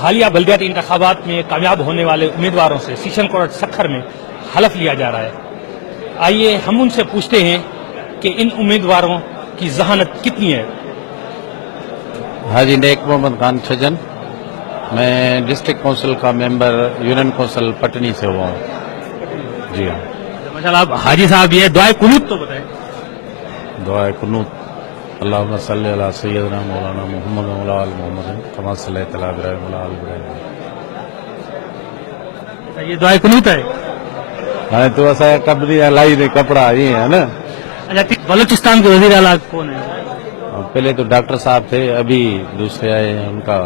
حالیہ بلدیاتی انتخابات میں کامیاب ہونے والے امیدواروں سے سیشن کورٹ سکھر میں حلف لیا جا رہا ہے. آئیے ہم ان سے پوچھتے ہیں کہ ان امیدواروں کی ذہانت کتنی ہے. حاجی نیک محمد خان چھجن، میں ڈسٹرکٹ کونسل کا ممبر یونین کونسل پٹنی سے ہوا ہوں. جی ہاں. ماشاءاللہ. آپ حاجی صاحب یہ دعائے قنوت تو بتائیں. دعائے قنوت اللہم صلی علی سیدنا مولانا محمد وعلی آل محمد کما صلیت علی ابراہیم وعلی آل ابراہیم. یہ دعائے قنوت ہے. ہاں تو ایسا کپڑی لائی دے کپڑا یہ ہے نا. اچھا بلوچستان کے وزیر اعلیٰ کون ہے؟ پہلے تو ڈاکٹر صاحب تھے، ابھی دوسرے آئے ہیں، ان کا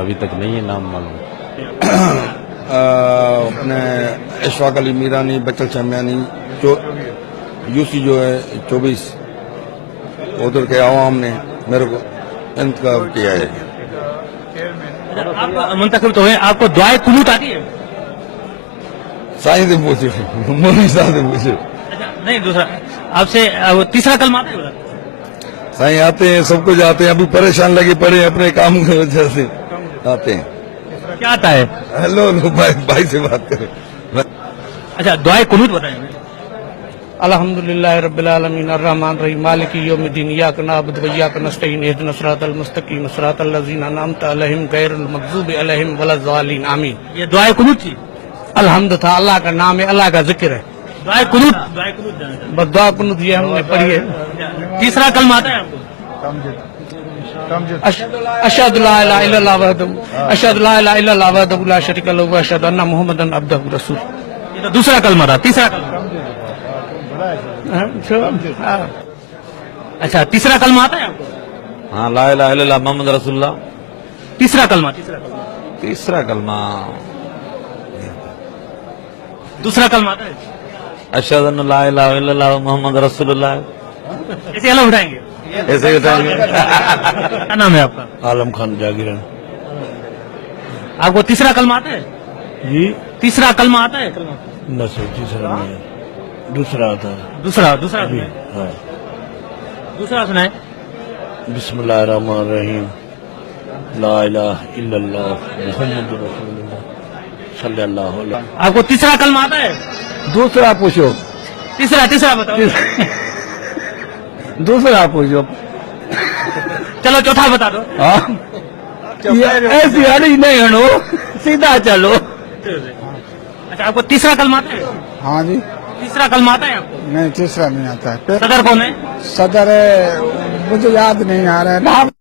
ابھی تک نہیں ہے نام معلوم. اپنے اشفاق علی میرانی، بچل شامیانی، جو یو سی جو ہے 24 ادھر کے عوام نے میرے کو انتخاب کیا ہے. آپ منتخب تو ہیں، آپ کو دعائے قنوت آتی ہے؟ سائیں سے پوچھے، مولوی صاحب سے پوچھے. اچھا نہیں، دوسرا آپ سے تیسرا کلمہ آتا ہے؟ سائیں آتے ہیں، سب کچھ آتے ہیں، ابھی پریشان لگے پڑے ہیں اپنے کام کی وجہ سے آتے ہیں. کیا آتا ہے؟ ہیلو بھائی سے بات کریں. اچھا دعائے قنوت بتائیں. الحمدللہ رب العالمین الرحمن الرحیم مالک یوم الدین ایاک نعبد و ایاک نستعین اهدنا الصراط المستقیم صراط الذین انعمت علیہم غیر المغضوب علیہم ولا الضالین آمین. یہ دعائے قنوت تھی. الحمد تھا، اللہ کا نام ہے، اللہ کا ذکر ہے. دعائے قنوت بس دعا قنوت یہ ہم نے پڑھی ہے. تیسرا کلمہ آتا ہے آپ کو؟ اشہد لا الہ الا اللہ وحدہ اشہد لا الہ الا اللہ وحدہ لا شریک لہ واشہد ان محمدا عبدہ ورسولہ. یہ تو دوسرا کلمہ تھا. تیسرا کلمہ. اچھا تیسرا کلمہ آتا ہے آپ کو؟ ہاں لا الہ الا اللہ محمد رسول اللہ. تیسرا کلمہ. تیسرا کلمہ دوسرا کلمہ آتا ہے؟ اشہد ان لا الہ الا اللہ محمد رسول اللہ. ایسے الگ اٹھائیں گے. ایسے ہی بتائیں گے. کیا نام ہے آپ کا؟ عالم خان جاگیرن. آپ کو تیسرا کلمہ آتا ہے؟ جی تیسرا کلمہ آتا ہے؟ نہ سو تیسرا نہیں، دوسرا آتا ہے. دوسرا ہاں. دوسرا سنائیں. بسم اللہ الرحمن الرحیم لا الہ الا اللہ محمد رسول اللہ صلی اللہ علیہ. آپ کو تیسرا کلمہ آتا ہے؟ دوسرا پوچھو. تیسرا بتاؤ. دوسرا پوچھو. چلو چوتھا بتا دو. ایسی ہری نہیں ہنو، سیدھا چلو. اچھا آپ کو تیسرا کلمہ آتا ہے؟ ہاں جی. تیسرا کلمہ آتا ہے آپ کو؟ نہیں تیسرا نہیں آتا ہے. صدر کون ہے؟ صدر مجھے یاد نہیں آ رہا ہے.